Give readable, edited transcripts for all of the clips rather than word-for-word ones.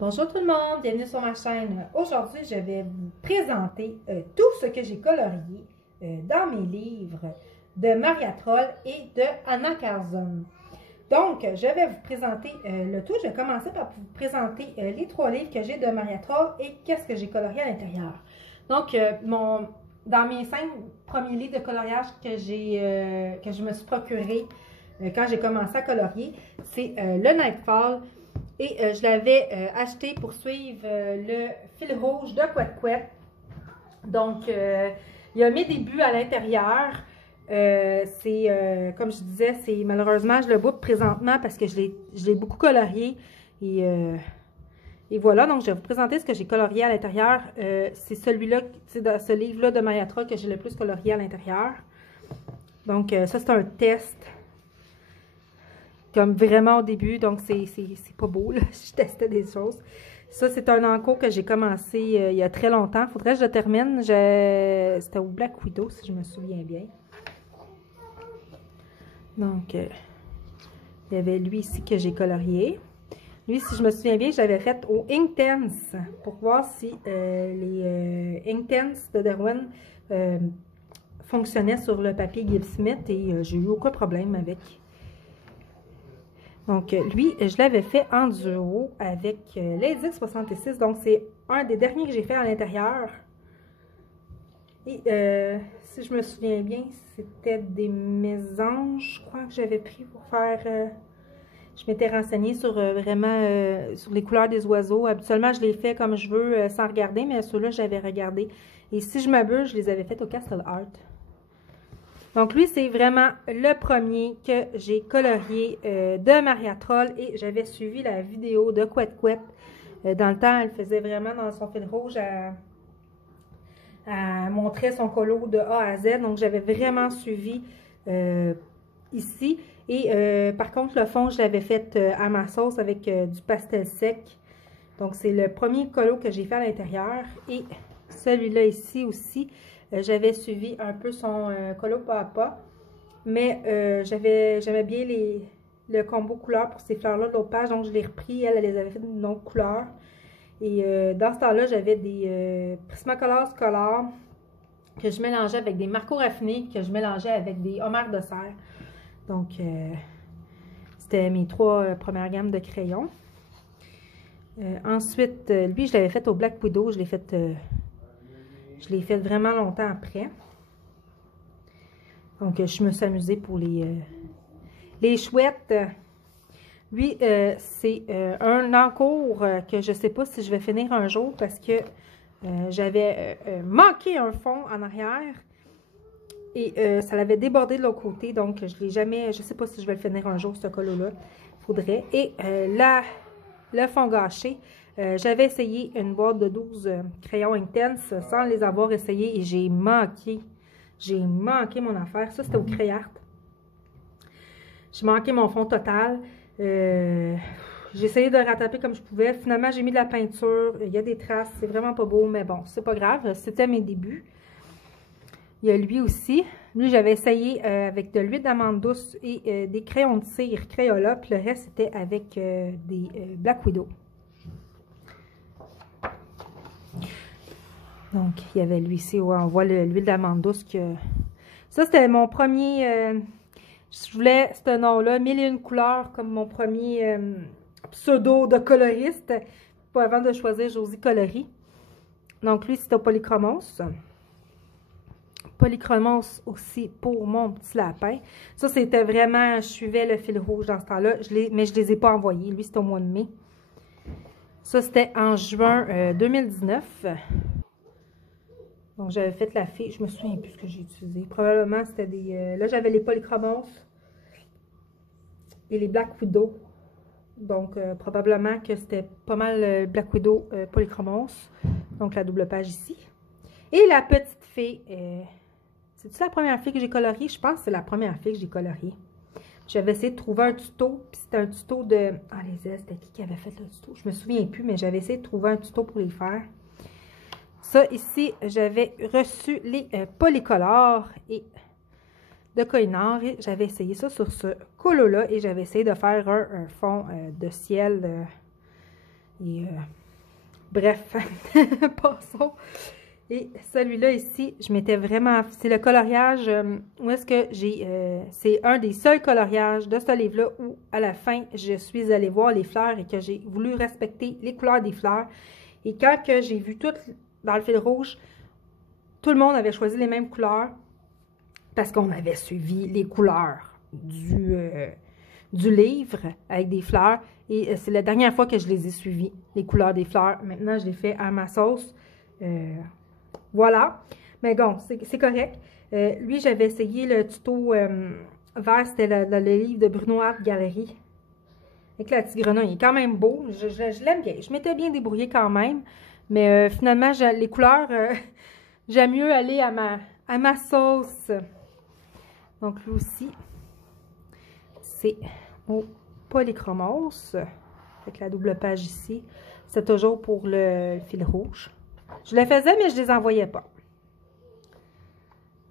Bonjour tout le monde, bienvenue sur ma chaîne. Aujourd'hui, je vais vous présenter tout ce que j'ai colorié dans mes livres de Maria Troll et de Anna Carzon. Donc, je vais vous présenter le tout. Je vais commencer par vous présenter les 3 livres que j'ai de Maria Troll et qu'est-ce que j'ai colorié à l'intérieur. Donc, dans mes 5 premiers livres de coloriage que je me suis procuré quand j'ai commencé à colorier, c'est le Nightfall. Et je l'avais acheté pour suivre le fil rouge de Couette Couette. Donc, il y a mes débuts à l'intérieur. Comme je disais, malheureusement, je le boucle présentement parce que je l'ai beaucoup colorié. Et voilà, donc je vais vous présenter ce que j'ai colorié à l'intérieur. C'est celui-là, c'est dans ce livre-là de Maria Troll que j'ai le plus colorié à l'intérieur. Donc, ça, c'est un test. Comme vraiment au début, donc c'est pas beau, là. Je testais des choses. Ça, c'est un encours que j'ai commencé il y a très longtemps. Faudrait que je le termine. C'était au Black Widow, si je me souviens bien. Donc, il y avait lui ici que j'ai colorié. Lui, si je me souviens bien, je l'avais fait au Inktense pour voir si les Inktense de Derwent fonctionnaient sur le papier Gift Smith et j'ai eu aucun problème avec. Donc, lui, je l'avais fait en duo avec l'Indic 66. Donc, c'est un des derniers que j'ai fait à l'intérieur. Et si je me souviens bien, c'était des mésanges, je crois que j'avais pris pour faire... je m'étais renseignée sur vraiment sur les couleurs des oiseaux. Habituellement, je les fais comme je veux sans regarder, mais ceux-là, j'avais regardé. Et si je m'abuse, je les avais fait au Castle Art. Donc, lui, c'est vraiment le premier que j'ai colorié de Maria Troll et j'avais suivi la vidéo de Couette Couette. Dans le temps, elle faisait vraiment dans son fil rouge, elle montrait son colo de A à Z. Donc, j'avais vraiment suivi ici. Et par contre, le fond, je l'avais fait à ma sauce avec du pastel sec. Donc, c'est le premier colo que j'ai fait à l'intérieur. Et celui-là ici aussi. J'avais suivi un peu son colo pas à pas, mais j'aimais bien le combo couleur pour ces fleurs-là de l'autre page, donc je l'ai repris, elle les avait fait d'une autre couleur. Et dans ce temps-là, j'avais des Prismacolor Color que je mélangeais avec des Marco raffinés, que je mélangeais avec des Homer de serre. Donc, c'était mes 3 premières gammes de crayons. Ensuite, lui, je l'avais fait au Black Widow, je l'ai fait vraiment longtemps après. Donc, je me suis amusée pour les chouettes. Lui, c'est un encours que je ne sais pas si je vais finir un jour parce que j'avais manqué un fond en arrière et ça l'avait débordé de l'autre côté. Donc, je ne sais pas si je vais le finir un jour, ce colo-là. Il faudrait. Et le fond gâché. J'avais essayé une boîte de 12 crayons Inktense sans les avoir essayés et j'ai manqué mon affaire. Ça, c'était au Crayart. J'ai manqué mon fond total. J'ai essayé de rattraper comme je pouvais. Finalement, j'ai mis de la peinture. Il y a des traces. C'est vraiment pas beau, mais bon, c'est pas grave. C'était mes débuts. Il y a lui aussi. Lui, j'avais essayé avec de l'huile d'amande douce et des crayons de cire Crayola. Puis le reste, c'était avec des Black Widow. Donc, il y avait lui ici, ouais, on voit l'huile d'amande douce. Ça, c'était mon premier... je voulais ce nom-là, 1001 couleurs, comme mon premier pseudo de coloriste, avant de choisir Josie Coloris. Donc, lui, c'était au Polychromos. Polychromos aussi pour mon petit lapin. Ça, c'était vraiment... Je suivais le fil rouge dans ce temps-là, mais je ne les ai pas envoyés. Lui, c'était au mois de mai. Ça, c'était en juin 2019. Donc, j'avais fait la fille. Je me souviens plus ce que j'ai utilisé. Probablement, c'était des... là, j'avais les Polychromos et les Black Widow. Donc, probablement que c'était pas mal Black Widow Polychromos. Donc, la double page ici. Et la petite fille... c'est-tu la première fille que j'ai coloriée? Je pense que c'est la première fille que j'ai coloriée. J'avais essayé de trouver un tuto. Puis c'était un tuto de... Ah, les ailes, c'était qui avait fait le tuto? Je me souviens plus, mais j'avais essayé de trouver un tuto pour les faire. Ça, ici, j'avais reçu les polycolores et de Koinard et j'avais essayé ça sur ce colo-là et j'avais essayé de faire un fond de ciel Et bref, passons. Et celui-là ici, je m'étais vraiment... C'est le coloriage où est-ce que j'ai... c'est un des seuls coloriages de ce livre-là où, à la fin, je suis allée voir les fleurs et que j'ai voulu respecter les couleurs des fleurs. Et quand que j'ai vu tout dans le fil rouge, tout le monde avait choisi les mêmes couleurs parce qu'on avait suivi les couleurs du livre avec des fleurs. Et c'est la dernière fois que je les ai suivies, les couleurs des fleurs. Maintenant, je les fais à ma sauce. Voilà. Mais bon, c'est correct. Lui, j'avais essayé le tuto vert, c'était le livre de Bruno Art Galerie. Avec la petite grenouille. Il est quand même beau. Je l'aime bien. Je m'étais bien débrouillée quand même. Mais finalement, les couleurs, j'aime mieux aller à ma sauce. Donc, lui aussi, c'est au polychromos. Avec la double page ici. C'est toujours pour le fil rouge. Je le faisais, mais je ne les envoyais pas.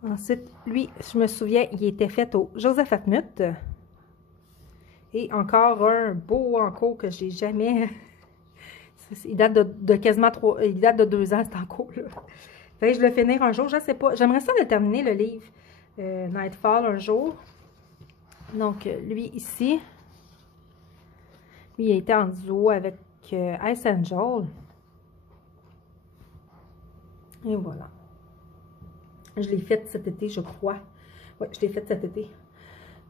Ensuite, lui, je me souviens, il était fait au Joseph Atmut. Et encore un beau enco que j'ai jamais... Il date de quasiment 3... Il date de 2 ans, cet enco-là. Je vais le finir un jour, je ne sais pas. J'aimerais ça le terminer, le livre Nightfall, un jour. Donc, lui, ici. Lui, il a été en duo avec Ice Angel. Et voilà. Je l'ai faite cet été, je crois. Oui, je l'ai faite cet été.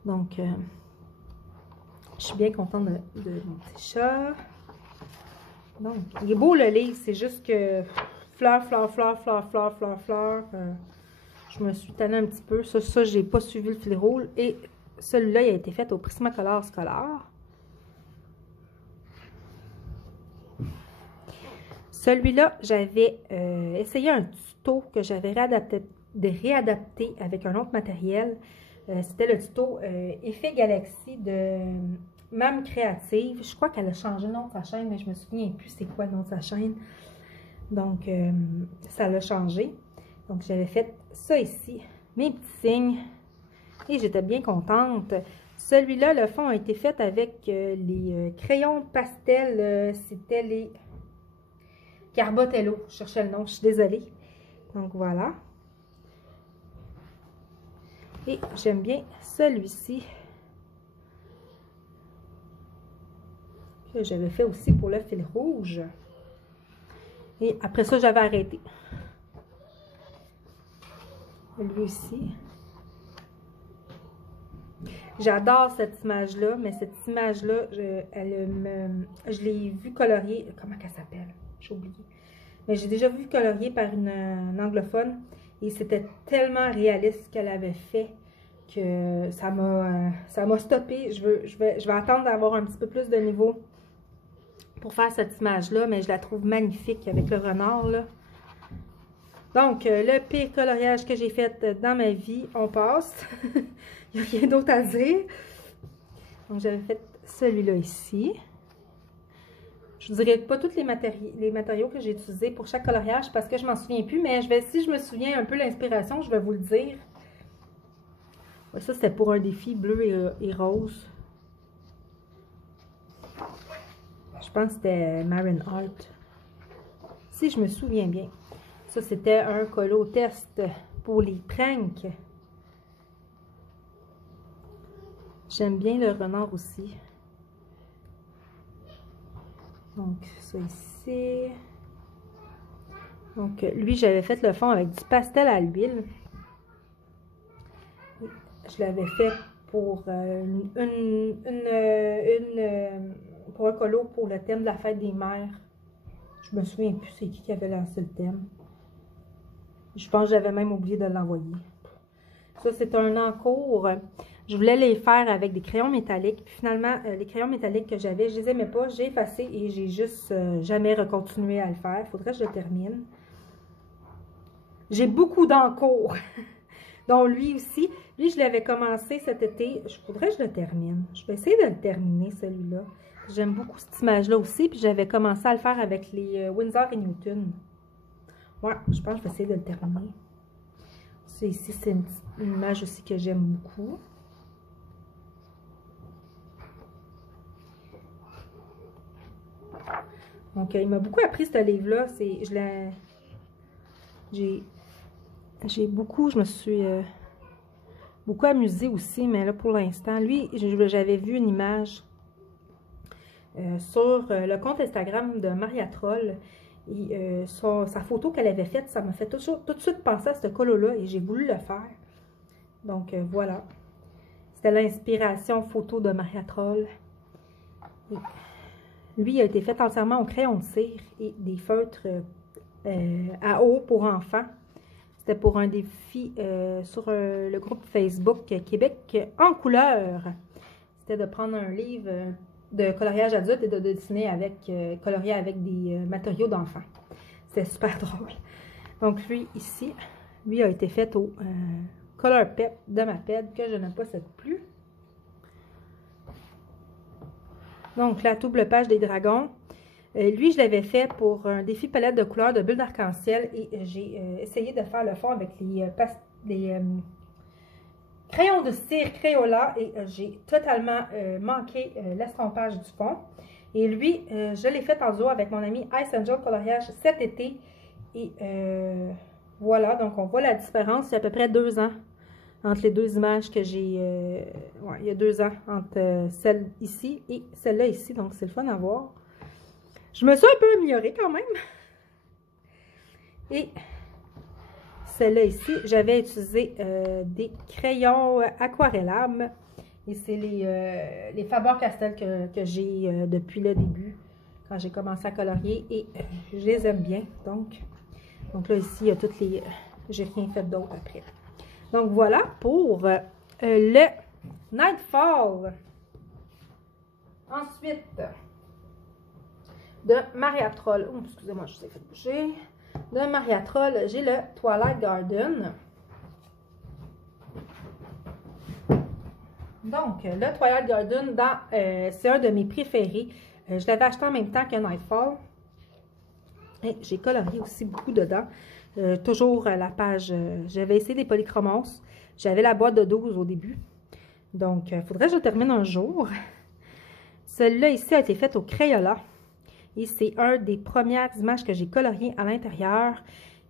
Donc, je suis bien contente de mon petit chat. Donc, il est beau le livre, c'est juste que fleurs, fleurs, fleurs, fleurs, fleurs, fleurs, fleurs. Je me suis tannée un petit peu. Ça j'ai pas suivi le fil rouge. Et celui-là, il a été fait au Prismacolor scolaire. Celui-là, j'avais essayé un tuto que j'avais réadapté avec un autre matériel. C'était le tuto Effet Galaxy de Mam Créative. Je crois qu'elle a changé le nom de sa chaîne, mais je me souviens plus c'est quoi le nom de sa chaîne. Donc, ça l'a changé. Donc, j'avais fait ça ici, mes petits signes. Et j'étais bien contente. Celui-là, le fond a été fait avec les crayons pastel. C'était les Carbotello. Je cherchais le nom, je suis désolée. Donc, voilà. Et j'aime bien celui-ci. Que j'avais fait aussi pour le fil rouge. Et après ça, j'avais arrêté. Lui aussi. J'adore cette image-là, mais cette image-là, je l'ai vue coloriée. Comment elle s'appelle? J'ai oublié. Mais j'ai déjà vu coloriée par une anglophone. Et c'était tellement réaliste ce qu'elle avait fait que ça m'a stoppé. Je vais attendre d'avoir un petit peu plus de niveau pour faire cette image-là, mais je la trouve magnifique avec le renard, là. Donc, le pire coloriage que j'ai fait dans ma vie, on passe. Il n'y a rien d'autre à dire. Donc, j'avais fait celui-là ici. Je ne dirais pas tous les matériaux que j'ai utilisés pour chaque coloriage parce que je m'en souviens plus, mais si je me souviens un peu l'inspiration, je vais vous le dire. Ouais, ça, c'était pour un défi bleu et rose. Je pense que c'était Marin Art. Si je me souviens bien. Ça, c'était un colo test pour les pranks. J'aime bien le renard aussi. Donc, ça ici. Donc, lui, j'avais fait le fond avec du pastel à l'huile. Je l'avais fait pour pour un colo pour le thème de la fête des mères. Je me souviens plus c'est qui avait lancé le thème. Je pense que j'avais même oublié de l'envoyer. Ça, c'est un encours. Je voulais les faire avec des crayons métalliques. Puis finalement, les crayons métalliques que j'avais, je les aimais pas. J'ai effacé et j'ai juste jamais recontinué à le faire. Il faudrait que je le termine. J'ai beaucoup d'encours. Donc, lui aussi. Lui, je l'avais commencé cet été. Il faudrait que je le termine. Je vais essayer de le terminer, celui-là. J'aime beaucoup cette image-là aussi. Puis, j'avais commencé à le faire avec les Winsor & Newton. Ouais, je pense que je vais essayer de le terminer. Ça, ici, c'est une image aussi que j'aime beaucoup. Donc, il m'a beaucoup appris ce livre-là. Je me suis beaucoup amusée aussi, mais là, pour l'instant, lui, j'avais vu une image sur le compte Instagram de Maria Troll. Et sa photo qu'elle avait faite, ça m'a fait tout de suite penser à ce colo-là et j'ai voulu le faire. Donc, voilà. C'était l'inspiration photo de Maria Troll. Et lui, il a été fait entièrement au crayon de cire et des feutres à eau pour enfants. C'était pour un défi sur le groupe Facebook Québec en couleur. C'était de prendre un livre de coloriage adulte et de dessiner colorier avec des matériaux d'enfants. C'était super drôle. Donc, lui, ici, lui a été fait au Color Pep de ma ped que je ne possède plus. Donc, la double page des dragons. Lui, je l'avais fait pour un défi palette de couleurs de bulles d'arc-en-ciel et j'ai essayé de faire le fond avec les crayons de cire Crayola et j'ai totalement manqué l'estompage du fond. Et lui, je l'ai fait en duo avec mon ami Ice Angel Coloriage cet été. Et voilà, donc on voit la différence. Il y a à peu près 2 ans entre les deux images que j'ai... ouais, il y a 2 ans entre celle ici et celle-là ici. Donc, c'est le fun à voir. Je me suis un peu améliorée quand même. Et celle-là ici, j'avais utilisé des crayons aquarellables. Et c'est les Faber-Castell que j'ai depuis le début, quand j'ai commencé à colorier. Et je les aime bien. Donc là, ici, il y a toutes les... j'ai rien fait d'autre après. Donc, voilà pour le Nightfall. Ensuite, de Maria Troll. Oh, excusez-moi, je vous ai fait bouger. De Maria Troll, j'ai le Twilight Garden. Donc, le Twilight Garden, c'est un de mes préférés. Je l'avais acheté en même temps que Nightfall. Et j'ai colorié aussi beaucoup dedans. Toujours la page... j'avais essayé des polychromos. J'avais la boîte de 12 au début. Donc, il faudrait que je le termine un jour. Celui-là ici a été fait au Crayola. Et c'est un des premières images que j'ai coloriées à l'intérieur.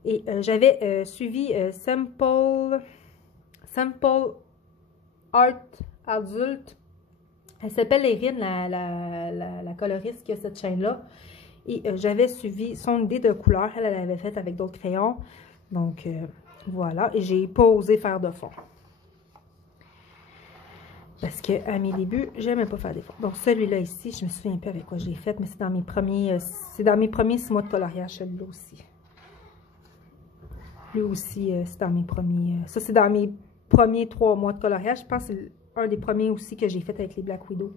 Et j'avais suivi Simple Art Adulte. Elle s'appelle Erin, la coloriste qui a cette chaîne-là. Et j'avais suivi son idée de couleur. Elle l'avait faite avec d'autres crayons. Donc, voilà. Et j'ai pas osé faire de fond. Parce qu'à mes débuts, j'aimais pas faire des fonds. Donc, celui-là ici, je me souviens pas avec quoi je l'ai fait, mais c'est dans mes premiers 6 mois de coloriage, celui-là aussi. Lui aussi, c'est dans mes premiers... ça, c'est dans mes premiers 3 mois de coloriage. Je pense que c'est un des premiers aussi que j'ai fait avec les Black Widow.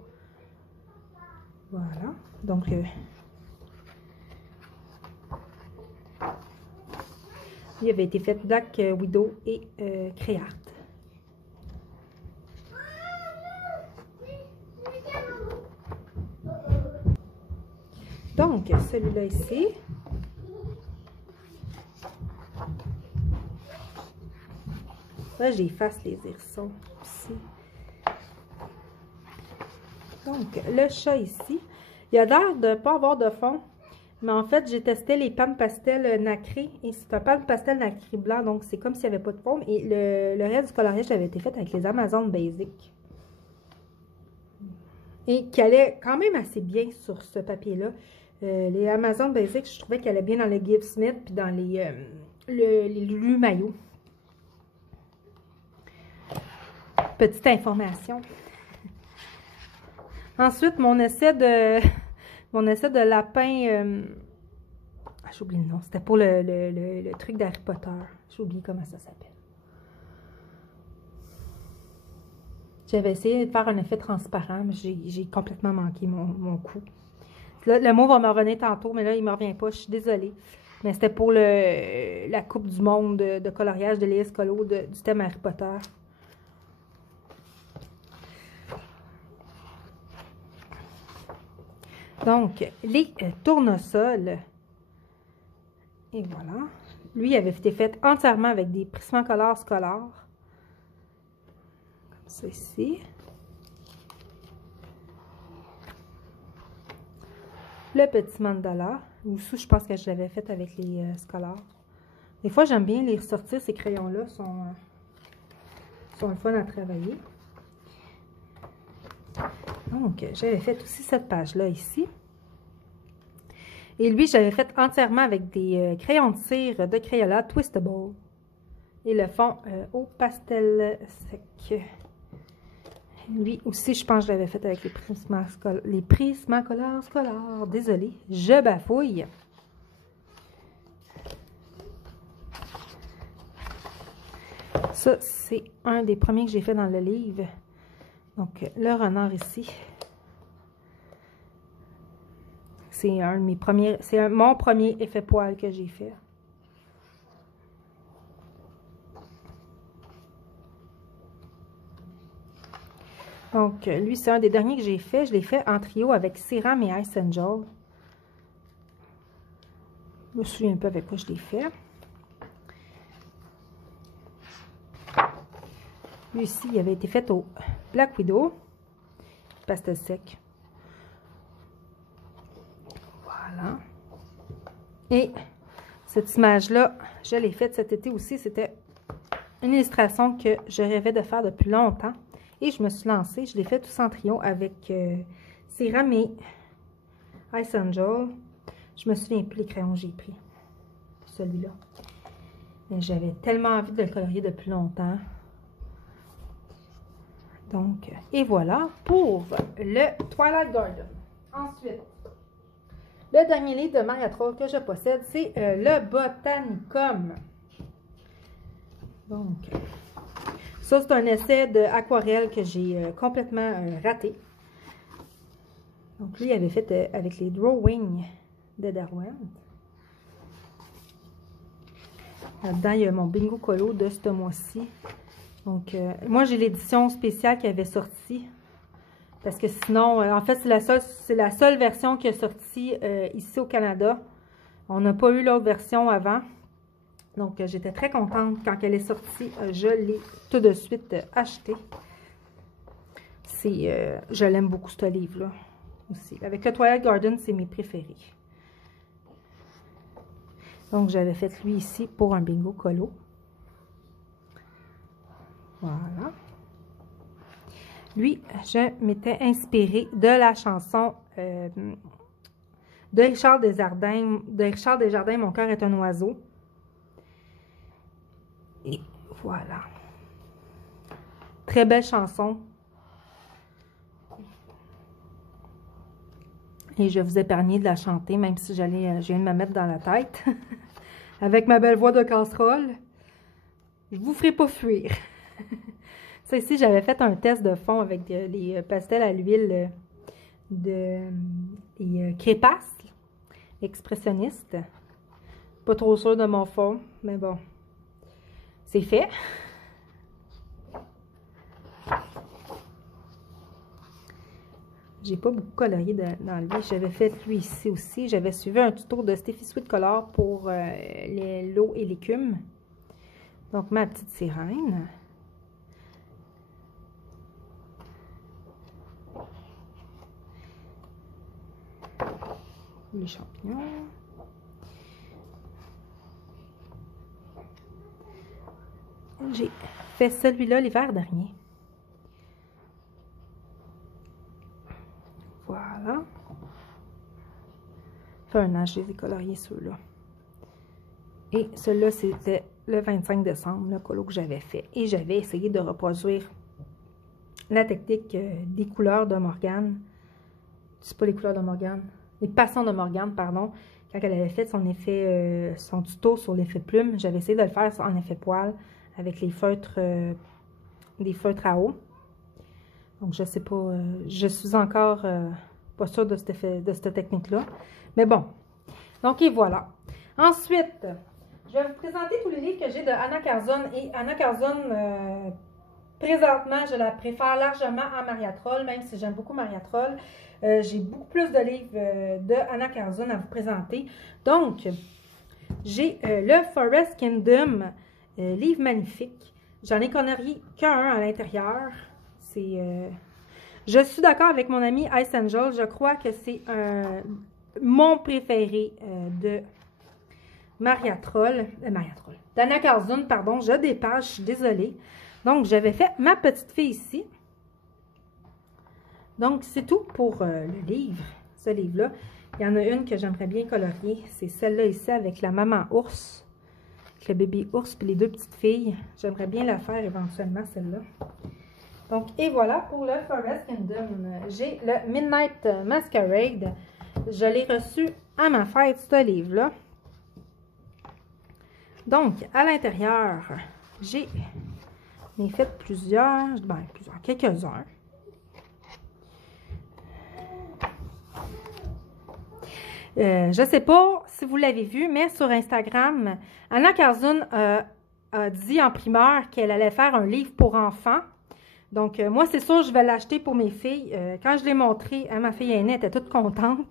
Voilà. Donc, il avait été fait Black Widow et Créart. Donc, celui-là ici. Là, j'efface les hérissons ici. Donc, le chat ici. Il a l'air de ne pas avoir de fond. Mais en fait, j'ai testé les pans pastel nacré. Et c'est un pan pastel nacré blanc. Donc, c'est comme s'il n'y avait pas de fond. Et le reste du coloriage avait été fait avec les Amazon Basic. Et qui allait quand même assez bien sur ce papier-là. Les Amazon Basic, je trouvais qu'elle allait bien dans le Gift Smith puis dans les Lulu Maillot. Petite information. Ensuite, mon essai de lapin... j'ai oublié le nom. C'était pour le truc d'Harry Potter. J'ai oublié comment ça s'appelle. J'avais essayé de faire un effet transparent, mais j'ai complètement manqué mon coup. Là, le mot va me revenir tantôt, mais là, il ne me revient pas. Je suis désolée. Mais c'était pour la Coupe du monde de coloriage de Léa Colo du thème Harry Potter. Donc, les tournesols. Et voilà. Lui, il avait été fait entièrement avec des Prismacolor scolaires. Comme ça ici. le petit mandala. Aussi, je pense que je l'avais fait avec les scolaires. Des fois, j'aime bien les ressortir, ces crayons-là. Sont le fun à travailler. Donc, j'avais fait aussi cette page-là ici. Et lui, j'avais fait entièrement avec des crayons de cire de Crayola Twistable. Et le fond au pastel sec. Lui aussi, je pense que je l'avais fait avec les Prismacolor scolaires. Désolée, je bafouille. Ça, c'est un des premiers que j'ai fait dans le livre. Donc, le renard ici. C'est un de mes premiers, c'est mon premier effet poil que j'ai fait. Donc, lui, c'est un des derniers que j'ai fait. Je l'ai fait en trio avec Céram et Ice Angel. Je me souviens un peu avec quoi je l'ai fait. Lui ici, il avait été fait au Black Widow. Pastel sec. Voilà. Et cette image-là, je l'ai faite cet été aussi. C'était une illustration que je rêvais de faire depuis longtemps. Et je me suis lancée. Je l'ai fait tous en trio avec Céram et Ice Angel. Je me souviens plus les crayons que j'ai pris. Celui-là. Mais j'avais tellement envie de le colorier depuis longtemps. Donc, et voilà pour le Twilight Garden. Ensuite, le dernier livre de Maria Troll que je possède, c'est le Botanicum. Donc, ça, c'est un essai d'aquarelle que j'ai complètement raté. Donc, lui, il avait fait avec les drawings de Darwin. Là-dedans, il y a mon bingo colo de ce mois-ci. Donc, moi, j'ai l'édition spéciale qui avait sorti. Parce que sinon, en fait, c'est la seule version qui est sortie ici au Canada. On n'a pas eu l'autre version avant. Donc, j'étais très contente quand elle est sortie. Je l'ai tout de suite acheté. Je l'aime beaucoup, ce livre-là. Aussi. Avec le Twilight Garden, c'est mes préférés. Donc, j'avais fait lui ici pour un bingo colo. Voilà. Lui, je m'étais inspirée de la chanson de Richard Desjardins, Mon cœur est un oiseau. Et voilà. Très belle chanson. Et je vous ai épargné de la chanter, même si je viens de me mettre dans la tête. Avec ma belle voix de casserole. Je vous ferai pas fuir. Ça ici, j'avais fait un test de fond avec les pastels à l'huile des crépasses expressionnistes. Pas trop sûre de mon fond, mais bon. C'est fait. J'ai pas beaucoup colorié dans lui. J'avais fait lui ici aussi. J'avais suivi un tuto de Steffi Sweet Color pour l'eau et l'écume. Donc, ma petite sirène. Les champignons. J'ai fait celui-là l'hiver dernier. Voilà. Fait un an, je les ai coloriés ceux-là. Et celui-là, c'était le 25 décembre, le colo que j'avais fait. Et j'avais essayé de reproduire la technique des couleurs de Morgane. C'est pas les couleurs de Morgane. Les passants de Morgane, pardon. Quand elle avait fait son tuto sur l'effet plume, j'avais essayé de le faire en effet poil avec les feutres, des feutres à eau. Donc, je sais pas, je suis encore pas sûre de cette technique-là. Mais bon. Donc, et voilà. Ensuite, je vais vous présenter tous les livres que j'ai de Anna Carzon. Et Anna Carzon, présentement, je la préfère largement à Maria Troll, même si j'aime beaucoup Maria Troll. J'ai beaucoup plus de livres de Anna Carzon à vous présenter. Donc, j'ai le Forest Kingdom, livre magnifique. J'en ai colorié qu'un à l'intérieur. Je suis d'accord avec mon ami Ice Angel. Je crois que c'est mon préféré de d'Anna Carzun, pardon, je dépasse, je suis désolée. Donc, j'avais fait ma petite fille ici. Donc, c'est tout pour le livre, ce livre-là. Il y en a une que j'aimerais bien colorier, c'est celle-là ici avec la maman ours, avec le bébé ours puis les deux petites filles. J'aimerais bien la faire éventuellement, celle-là. Donc, et voilà pour le Forest Kingdom. J'ai le Midnight Masquerade. Je l'ai reçu à ma fête, ce livre-là. Donc, à l'intérieur, j'ai fait quelques-uns. Je ne sais pas si vous l'avez vu, mais sur Instagram, Anna Carzun a dit en primeur qu'elle allait faire un livre pour enfants. Donc, moi, c'est sûr, je vais l'acheter pour mes filles. Quand je l'ai montré à ma fille aînée, elle était toute contente.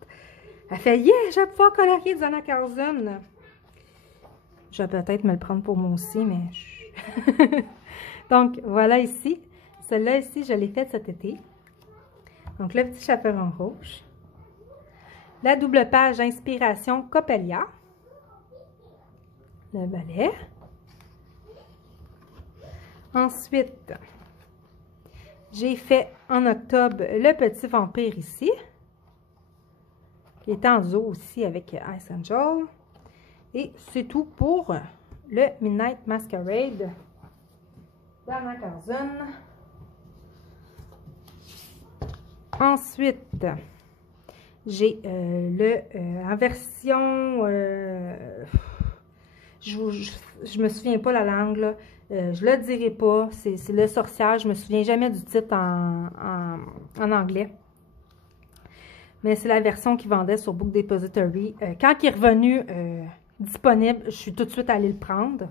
Elle fait « Yeah, je vais pouvoir colorier du Anna Carzun ». Je vais peut-être me le prendre pour moi aussi, mais... Donc, voilà ici. Celle-là ici, je l'ai faite cet été. Donc, le petit chaperon rouge. La double page Inspiration Coppelia. Le balai. Ensuite, j'ai fait en octobre le petit vampire ici. Qui est en duo aussi avec Ice Angel. Et c'est tout pour le Midnight Masquerade d'Anna Carzun. Ensuite, j'ai en version... je me souviens pas la langue, là. Je le dirai pas. C'est le sorcière. Je me souviens jamais du titre en anglais. Mais c'est la version qui vendait sur Book Depository. Quand il est revenu disponible, je suis tout de suite allée le prendre.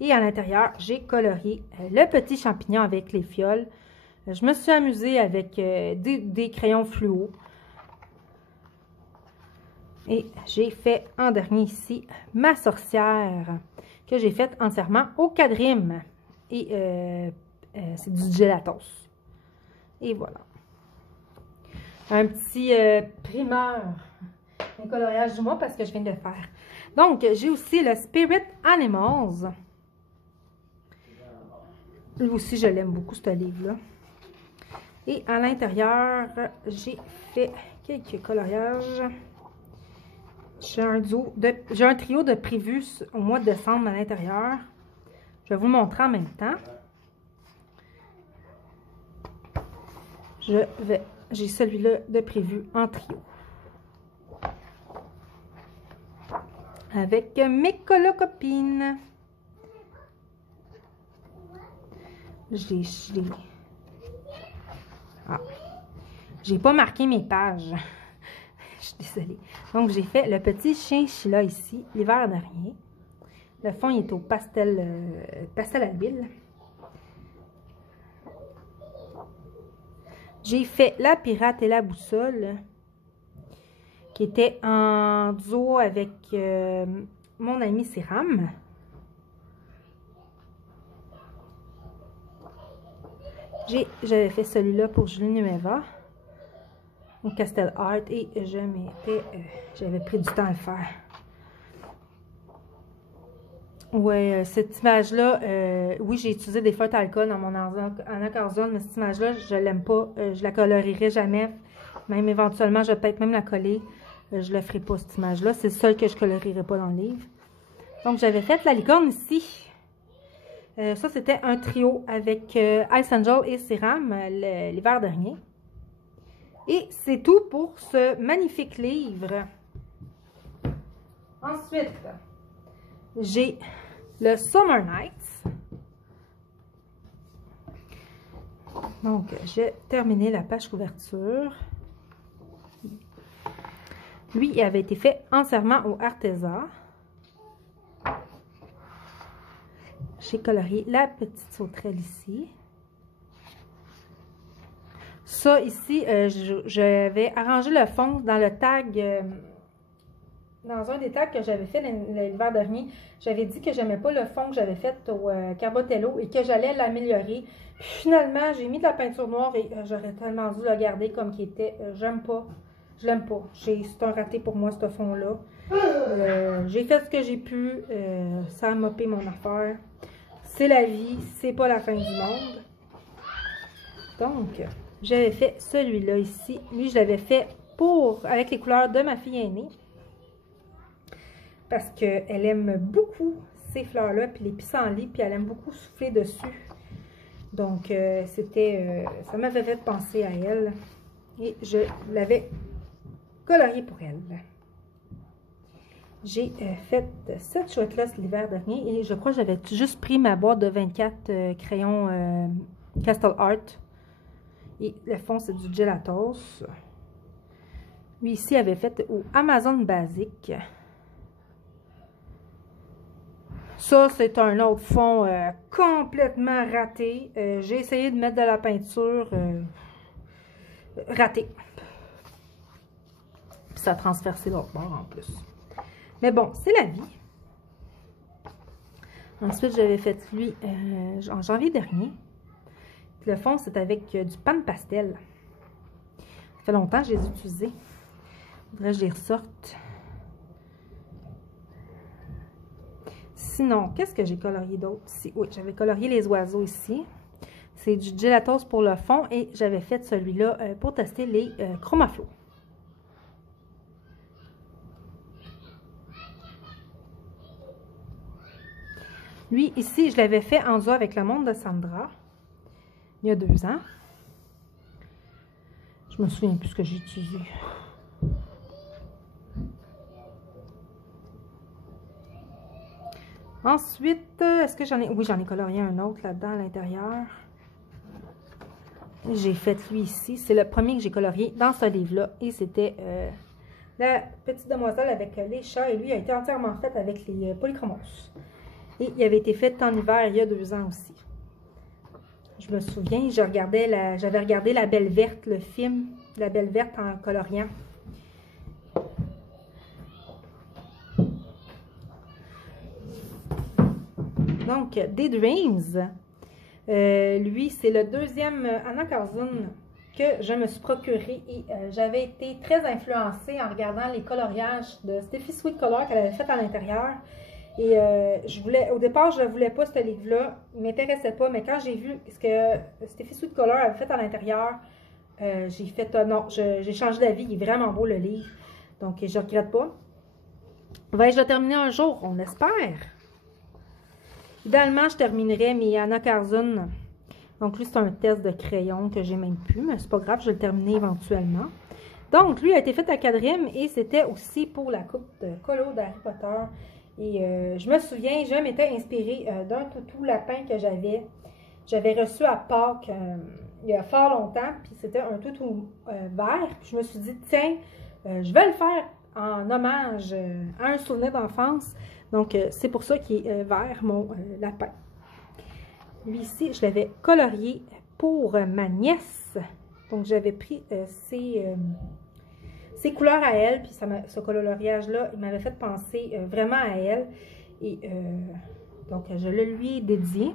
Et à l'intérieur, j'ai colorié le petit champignon avec les fioles. Je me suis amusée avec des crayons fluo. Et j'ai fait en dernier ici ma sorcière que j'ai faite entièrement au quadrime. Et c'est du gelatos. Et voilà. Un petit primeur, un coloriage du mois parce que je viens de le faire. Donc, j'ai aussi le Spirit Animals. Lui aussi, je l'aime beaucoup, ce livre-là. Et à l'intérieur, j'ai fait quelques coloriages. J'ai un trio de prévus au mois de décembre à l'intérieur. Je vais vous le montrer en même temps. J'ai celui-là de prévu en trio. Avec mes colocopines. J'ai pas marqué mes pages. Je suis désolée. Donc, j'ai fait le petit chinchilla ici, l'hiver dernier. Le fond, il est au pastel à l'huile. J'ai fait la pirate et la boussole, qui était en duo avec mon ami Siram. J'avais fait celui-là pour Julie Nueva au Castel Art et j'avais pris du temps à le faire. Ouais, cette image-là, oui, j'ai utilisé des feutres à alcool dans mon Anna Carzun, mais cette image-là, je l'aime pas. Je la colorierai jamais. Même éventuellement, je vais peut-être même la coller. Je le ferai pas, cette image-là. C'est le seul que je colorierai pas dans le livre. Donc, j'avais fait la licorne ici. Ça, c'était un trio avec Ice Angel et Siram l'hiver dernier. Et c'est tout pour ce magnifique livre. Ensuite, j'ai le Summer Nights. Donc, j'ai terminé la page couverture. Lui, il avait été fait entièrement au Arteza. J'ai colorié la petite sauterelle ici. Ça, ici, j'avais arrangé le fond dans le tag, dans un des tags que j'avais fait l'hiver dernier. J'avais dit que j'aimais pas le fond que j'avais fait au Carbotello et que j'allais l'améliorer. Puis finalement, j'ai mis de la peinture noire et j'aurais tellement dû le garder comme qu'il était. J'aime pas Je l'aime pas. C'est un raté pour moi, ce fond-là. J'ai fait ce que j'ai pu. Ça a mopé mon affaire. C'est la vie. C'est pas la fin du monde. Donc, j'avais fait celui-là ici. Lui, je l'avais fait avec les couleurs de ma fille aînée. Parce qu'elle aime beaucoup ces fleurs-là, puis les pissenlits, puis elle aime beaucoup souffler dessus. Donc, ça m'avait fait penser à elle. Et je l'avais colorié pour elle. J'ai fait cette chouette-là l'hiver dernier. Et je crois que j'avais juste pris ma boîte de 24 crayons Castle Art. Et le fond, c'est du Gelatos. Lui, ici, avait fait au Amazon Basic. Ça, c'est un autre fond complètement raté. J'ai essayé de mettre de la peinture raté. Puis ça a transversé l'autre bord en plus. Mais bon, c'est la vie. Ensuite, j'avais fait lui en janvier dernier. Puis le fond, c'est avec du pan de pastel. Ça fait longtemps que je les ai utilisés. Faudrait que je les ressorte. Sinon, qu'est-ce que j'ai colorié d'autre ici? Oui, j'avais colorié les oiseaux ici. C'est du Gelatos pour le fond et j'avais fait celui-là pour tester les Chromaflow. Lui, ici, je l'avais fait en duo avec le monde de Sandra, il y a 2 ans. Je me souviens plus ce que j'ai utilisé. Ensuite, est-ce que j'en ai... Oui, j'en ai colorié un autre là-dedans à l'intérieur. J'ai fait lui ici. C'est le premier que j'ai colorié dans ce livre-là. Et c'était la petite demoiselle avec les chats. Et lui a été entièrement fait avec les polychromos. Et il avait été fait en hiver il y a 2 ans aussi. Je me souviens, j'avais regardé La Belle Verte, le film La Belle Verte en coloriant. Donc, Daydreams, lui, c'est le deuxième Anna Karzun que je me suis procuré et j'avais été très influencée en regardant les coloriages de Steffi Sweet Color qu'elle avait fait à l'intérieur. Et au départ, je ne voulais pas ce livre-là, il ne m'intéressait pas, mais quand j'ai vu ce que Steffi Sweet Color avait fait à l'intérieur, j'ai fait non, j'ai changé d'avis, il est vraiment beau le livre, donc je ne regrette pas. Vais-je le terminer un jour? On espère. Idéalement, je terminerai mes Anna Karzun. Donc, lui, c'est un test de crayon que j'ai même plus, mais c'est pas grave, je vais le terminer éventuellement. Donc, lui a été fait à quadrime et c'était aussi pour la coupe de colo d'Harry Potter. Et je me souviens, je m'étais inspirée d'un toutou lapin que j'avais reçu à Pâques il y a fort longtemps. Puis c'était un toutou vert. Puis je me suis dit, tiens, je vais le faire en hommage à un souvenir d'enfance. Donc, c'est pour ça qu'il est vert, mon lapin. Lui ici, je l'avais colorié pour ma nièce. Donc, j'avais pris ses couleurs à elle, puis ce coloriage-là, il m'avait fait penser vraiment à elle. Et donc, je le lui ai dédié.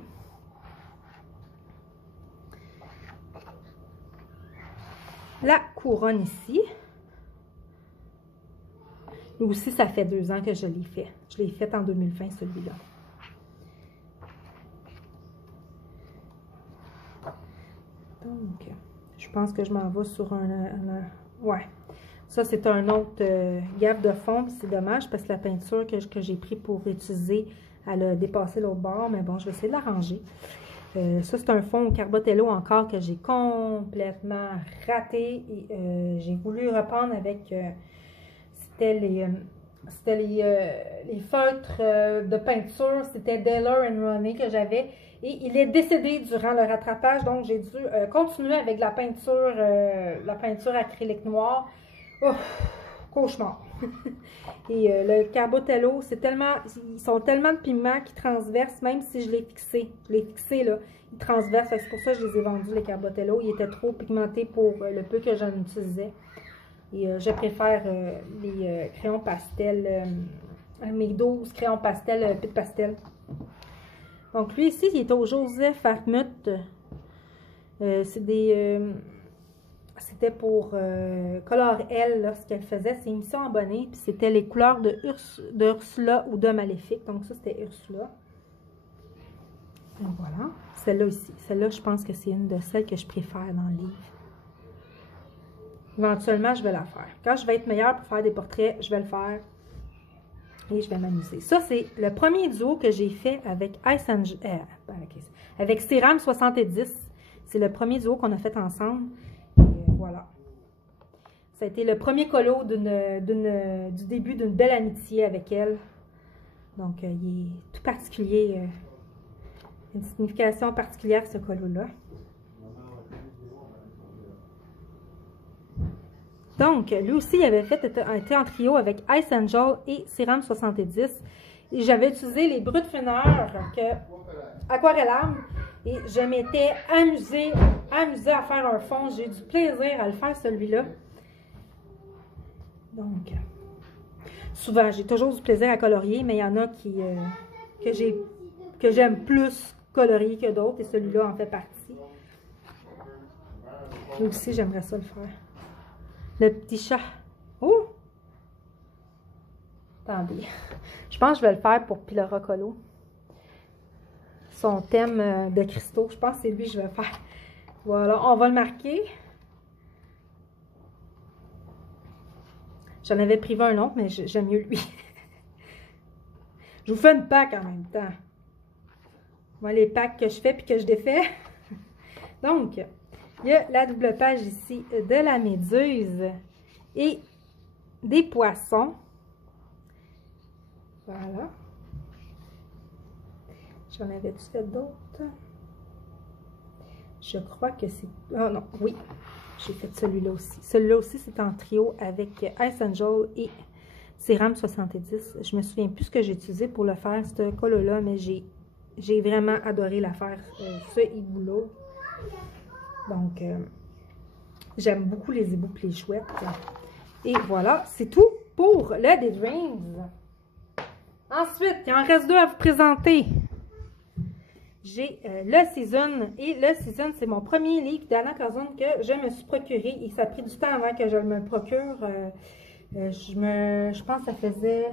La couronne ici. Lui aussi, ça fait 2 ans que je l'ai fait. Je l'ai fait en 2020, celui-là. Donc, je pense que je m'en vais sur ouais. Ça, c'est un autre gaffe de fond. C'est dommage parce que la peinture que j'ai pris pour utiliser, elle a dépassé l'autre bord. Mais bon, je vais essayer de la ranger. Ça, c'est un fond au Carbotello encore que j'ai complètement raté. Et j'ai voulu reprendre avec... c'était les feutres de peinture. C'était Daler & Rowney que j'avais. Et il est décédé durant le rattrapage. Donc, j'ai dû continuer avec la peinture acrylique noire. Oh, cauchemar. Et le Carbotello, ils sont tellement de pigments qui transversent, même si je l'ai fixé. Je l'ai fixé, là, ils transversent. C'est pour ça que je les ai vendus, les Carbotello. Ils étaient trop pigmentés pour le peu que j'en utilisais. Et je préfère les crayons pastel, mes 12 crayons pastel, Pitt Pastel. Donc, lui ici, il est au Joseph Armuth. C'est c'était pour Color L, ce qu'elle faisait, c'est émission abonnée, puis c'était les couleurs de Ursula ou de Maléfique. Donc ça, c'était Ursula. Et voilà. Celle-là ici. Celle-là, je pense que c'est une de celles que je préfère dans le livre. Éventuellement, je vais la faire. Quand je vais être meilleure pour faire des portraits, je vais le faire. Et je vais m'amuser. Ça, c'est le premier duo que j'ai fait avec avec Céram 70. C'est le premier duo qu'on a fait ensemble. Et voilà. Ça a été le premier colo du début d'une belle amitié avec elle. Donc, il est tout particulier. Une signification particulière, ce colo-là. Donc, lui aussi, il avait été en trio avec Ice Angel et Céram 70. Et j'avais utilisé les brutes fineurs Aquarellam. Et je m'étais amusée à faire un fond. J'ai eu du plaisir à le faire, celui-là. Donc, souvent, j'ai toujours du plaisir à colorier, mais il y en a que j'aime plus colorier que d'autres. Et celui-là en fait partie. Lui aussi, j'aimerais ça le faire. Le petit chat. Oh! Attendez. Je pense que je vais le faire pour Pilora Colo. Son thème de cristaux. Je pense que c'est lui que je vais faire. Voilà, on va le marquer. J'en avais privé un autre, mais j'aime mieux lui. Je vous fais une pack en même temps. Moi, les packs que je fais puis que je défais. Donc, il y a la double page ici de la méduse et des poissons. Voilà. J'en avais-tu fait d'autres? Je crois que c'est... Oh non, oui. J'ai fait celui-là aussi. Celui-là aussi, c'est en trio avec Ice Angel et Céram 70. Je me souviens plus ce que j'ai utilisé pour le faire, ce colo-là, mais j'ai vraiment adoré la faire, ce hibou-là. Donc, j'aime beaucoup les hiboux et les chouettes. Et voilà, c'est tout pour le Daydreams. Ensuite, il en reste deux à vous présenter. J'ai le Season. Et le Season, c'est mon premier livre d'Anna Cazone que je me suis procuré. Et ça a pris du temps avant que je me le procure. Je pense que ça faisait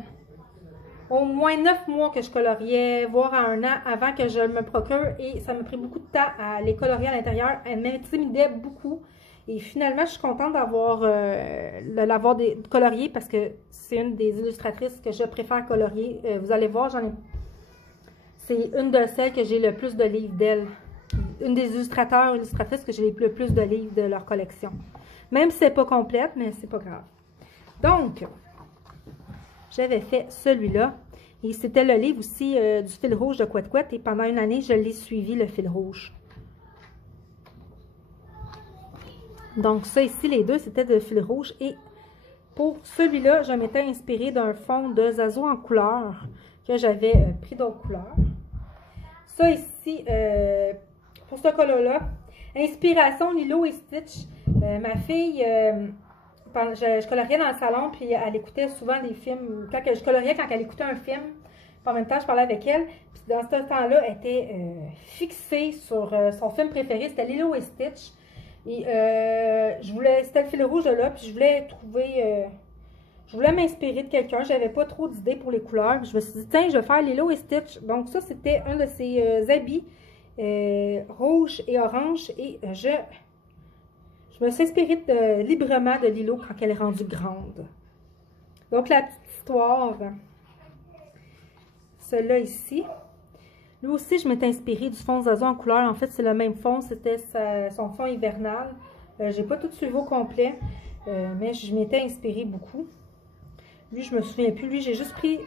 au moins 9 mois que je coloriais, voire à 1 an avant que je me procure. Et ça m'a pris beaucoup de temps à les colorier à l'intérieur. Elle m'intimidait beaucoup. Et finalement, je suis contente d'avoir l'avoir colorié parce que c'est une des illustratrices que je préfère colorier. Vous allez voir, c'est une de celles que j'ai le plus de livres d'elle. Une des illustratrices que j'ai le plus de livres de leur collection. Même si c'est pas complète, mais c'est pas grave. Donc, j'avais fait celui-là. Et c'était le livre aussi du fil rouge de Couette Couette. Et pendant une année, je l'ai suivi, le fil rouge. Donc, ça ici, les deux, c'était de fil rouge. Et pour celui-là, je m'étais inspirée d'un fond de Zazo en couleur que j'avais pris d'autres couleurs. Ça ici, pour ce colo-là, inspiration Lilo et Stitch. Ma fille, je coloriais dans le salon, puis elle écoutait souvent des films. Je coloriais quand elle écoutait un film. En même temps, je parlais avec elle. Puis dans ce temps-là, elle était fixée sur son film préféré, c'était Lilo et Stitch. Et c'était le fil rouge de là, puis je voulais m'inspirer de quelqu'un. J'avais pas trop d'idées pour les couleurs. Je me suis dit, tiens, je vais faire Lilo et Stitch. Donc ça, c'était un de ses habits rouge et orange. Et je me suis inspirée librement de Lilo quand elle est rendue grande. Donc la petite histoire, celui-là ici. Lui aussi, je m'étais inspirée du fond Zazo en couleur. En fait, c'est le même fond. C'était son fond hivernal. J'ai pas tout suivi au complet, mais je m'étais inspirée beaucoup. Lui, je me souviens plus. Lui, j'ai juste pris...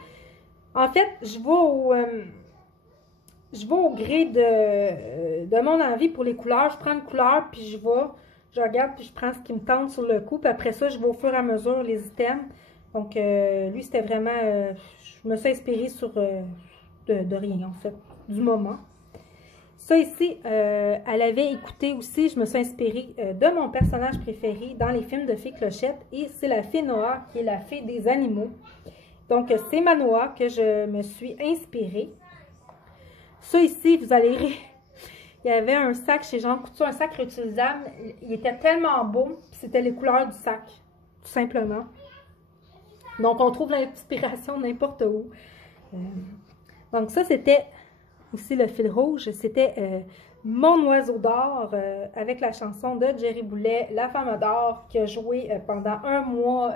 En fait, je vais au gré de mon envie pour les couleurs. Je prends une couleur, puis je regarde, puis je prends ce qui me tente sur le coup. Puis après ça, je vais au fur et à mesure les items. Donc, lui, c'était vraiment... je me suis inspirée de rien, en fait, du moment. Ça ici, elle avait écouté aussi, je me suis inspirée de mon personnage préféré dans les films de Fée Clochette. Et c'est la fée Noah, qui est la fée des animaux. Donc, c'est ma Noah que je me suis inspirée. Ça ici, vous allez rire. Il y avait un sac chez Jean Coutu, un sac réutilisable. Il était tellement beau, puis c'était les couleurs du sac, tout simplement. Donc, on trouve l'inspiration n'importe où. Donc, ça, c'était aussi le fil rouge. C'était Mon oiseau d'or avec la chanson de Jerry Boulet, La femme d'or, qui a joué pendant un mois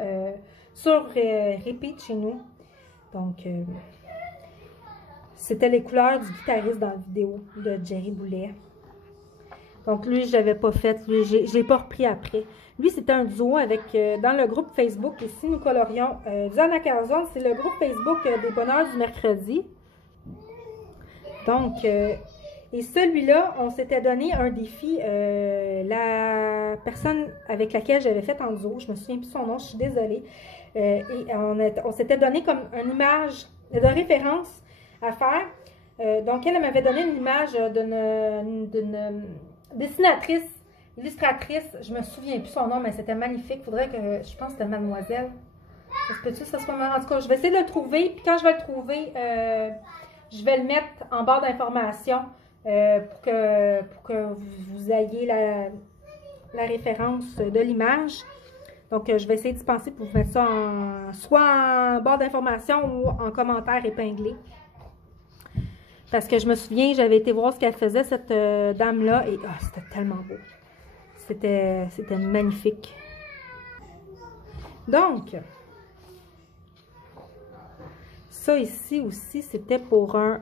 sur repeat chez nous. Donc, c'était les couleurs du guitariste dans la vidéo de Jerry Boulet. Donc, lui, je l'avais pas fait. Lui, je l'ai pas repris après. Lui, c'était un duo avec, dans le groupe Facebook, ici, nous colorions. Diana Carzon, c'est le groupe Facebook des bonheurs du mercredi. Donc, et celui-là, on s'était donné un défi. La personne avec laquelle j'avais fait en duo, je me souviens plus son nom, je suis désolée. Et on s'était donné comme une image de référence à faire. Donc, elle m'avait donné une image d'une dessinatrice, illustratrice. Je me souviens plus son nom, mais c'était magnifique. Faudrait que, je pense que c'était Mademoiselle. Ça se peut-tu, ça soit en tout cas, je vais essayer de le trouver. Puis quand je vais le trouver, je vais le mettre en barre d'informations pour que vous ayez la référence de l'image. Donc, je vais essayer de penser pour vous mettre ça soit en barre d'informations ou en commentaire épinglé. Parce que je me souviens, j'avais été voir ce qu'elle faisait, cette dame-là, et c'était tellement beau. C'était magnifique. Donc, ça ici aussi, c'était pour un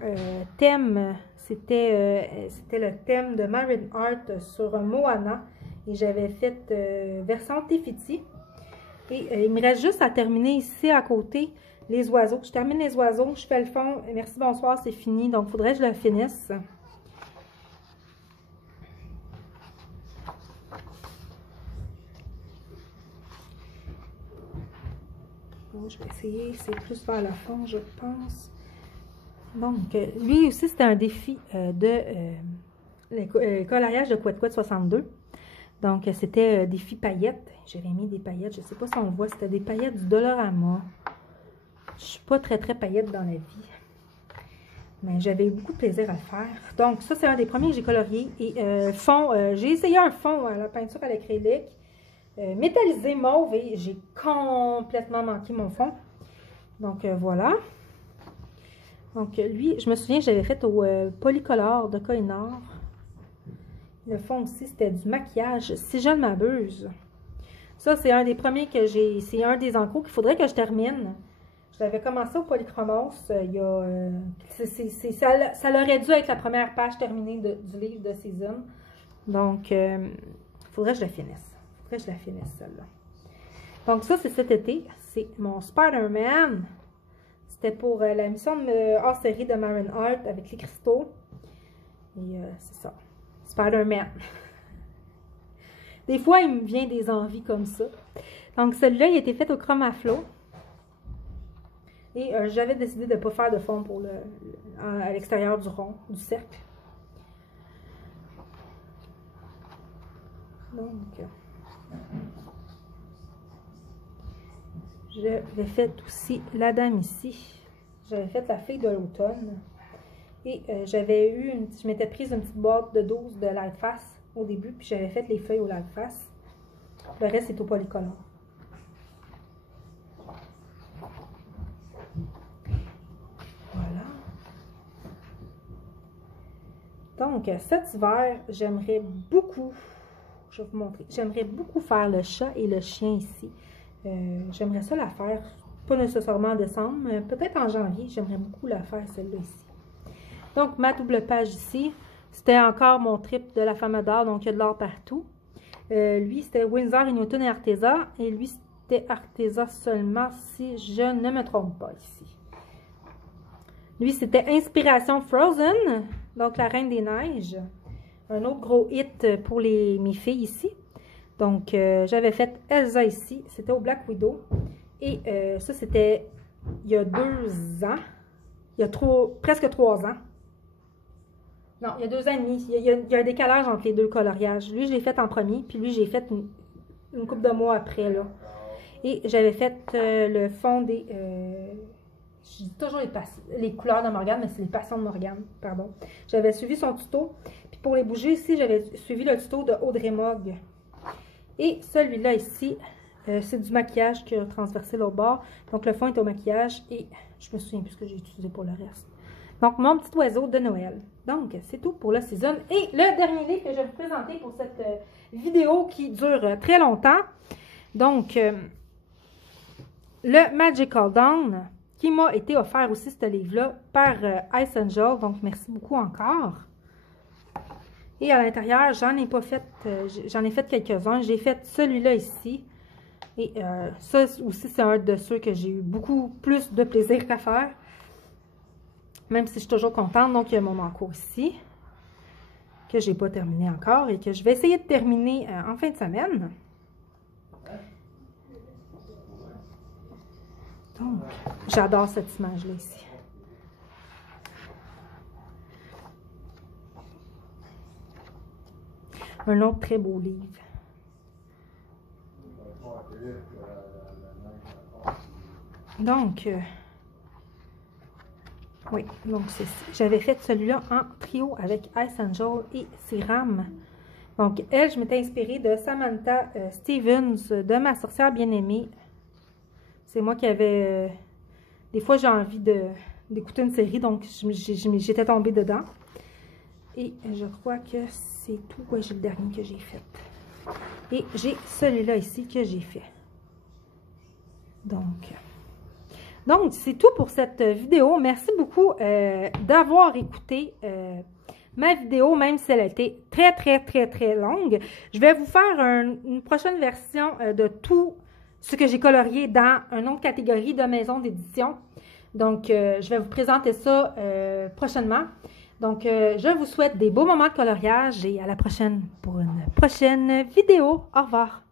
thème. C'était le thème de Marine Art sur Moana. Et j'avais fait version Tefiti. Et il me reste juste à terminer ici à côté les oiseaux. Je termine les oiseaux, je fais le fond. Merci, bonsoir, c'est fini. Donc, il faudrait que je le finisse. Bon, je vais essayer. C'est plus vers le fond, je pense. Donc, lui aussi, c'était un défi de coloriage de Couette Couette 62. Donc, c'était défi paillettes. J'avais mis des paillettes. Je ne sais pas si on le voit. C'était des paillettes du Dollarama. Je ne suis pas très paillette dans la vie. Mais j'avais eu beaucoup de plaisir à le faire. Donc, ça, c'est un des premiers que j'ai colorié. Et fond, j'ai essayé un fond à la peinture à l'acrylique. Métallisé mauve. Et j'ai complètement manqué mon fond. Donc, voilà. Donc, lui, je me souviens, j'avais fait au Polycolore de Koh-i-Noor. Le fond aussi, c'était du maquillage, si je ne m'abuse. Ça, c'est un des premiers que j'ai... C'est un des encours qu'il faudrait que je termine. Je l'avais commencé au Polychromos il y a... ça aurait dû être la première page terminée du livre de Season. Donc, il faudrait que je la finisse. Il faudrait que je la finisse, celle-là. Donc, ça, c'est cet été. C'est mon Spider-Man. C'était pour la mission hors-série de Marine Art avec les cristaux. Et c'est ça. Spider-Man. Des fois, il me vient des envies comme ça. Donc, celui-là, il a été fait au Chromaflo. Et j'avais décidé de ne pas faire de fond pour à l'extérieur du rond, du cercle. Donc, j'avais fait aussi la dame ici. J'avais fait la fille de l'automne. Et je m'étais prise une petite boîte de 12 de Lightface au début, puis j'avais fait les feuilles au Lightface. Le reste est au Polycolore. Voilà. Donc, cet hiver, j'aimerais beaucoup, je vais vous montrer, j'aimerais beaucoup faire le chat et le chien ici. J'aimerais ça la faire, pas nécessairement en décembre, mais peut-être en janvier, j'aimerais beaucoup la faire celle-là ici. Donc, ma double page ici, c'était encore mon trip de la femme d'or, donc il y a de l'or partout. Lui, c'était Winsor & Newton et Arteza, et lui, c'était Arteza seulement, si je ne me trompe pas ici. Lui, c'était Inspiration Frozen, donc la Reine des Neiges. Un autre gros hit pour mes filles ici. Donc, j'avais fait Elsa ici, c'était au Black Widow. Et ça, c'était il y a 2 ans. Il y a presque 3 ans. Non, il y a 2 ans et demi. Il y a un décalage entre les deux coloriages. Lui, je l'ai fait en premier, puis lui, j'ai fait une couple de mois après, là. Et j'avais fait le fond des je dis toujours les couleurs de Morgane, mais c'est les passions de Morgane, pardon. J'avais suivi son tuto. Puis pour les bougies ici, j'avais suivi le tuto de Audrey Mogg. Et celui-là ici, c'est du maquillage qui a transversé l'autre bord. Donc le fond est au maquillage et je me souviens plus ce que j'ai utilisé pour le reste. Donc mon petit oiseau de Noël. Donc c'est tout pour la saison. Et le dernier livre que je vais vous présenter pour cette vidéo qui dure très longtemps. Donc le Magical Dawn, qui m'a été offert aussi ce livre-là par Ice Angel. Donc merci beaucoup encore. Et à l'intérieur, j'en ai fait quelques-uns. J'ai fait celui-là ici. Et ça aussi, c'est un de ceux que j'ai eu beaucoup plus de plaisir qu'à faire. Même si je suis toujours contente. Donc, il y a mon encours ici, que je n'ai pas terminé encore et que je vais essayer de terminer en fin de semaine. Donc, j'adore cette image-là ici. Un autre très beau livre. Donc, oui, donc j'avais fait celui-là en trio avec Ice Angel et Siram. Donc, elle, je m'étais inspirée de Samantha Stevens, de Ma sorcière bien-aimée. C'est moi qui avais... des fois, j'ai envie d'écouter une série, donc j'étais tombée dedans. Et je crois que c'est tout. Ouais, j'ai le dernier que j'ai fait. Et j'ai celui-là ici que j'ai fait. Donc c'est tout pour cette vidéo. Merci beaucoup d'avoir écouté ma vidéo, même si elle a été très longue. Je vais vous faire une prochaine version de tout ce que j'ai colorié dans une autre catégorie de maison d'édition. Donc, je vais vous présenter ça prochainement. Donc, je vous souhaite des beaux moments de coloriage et à la prochaine pour une prochaine vidéo. Au revoir.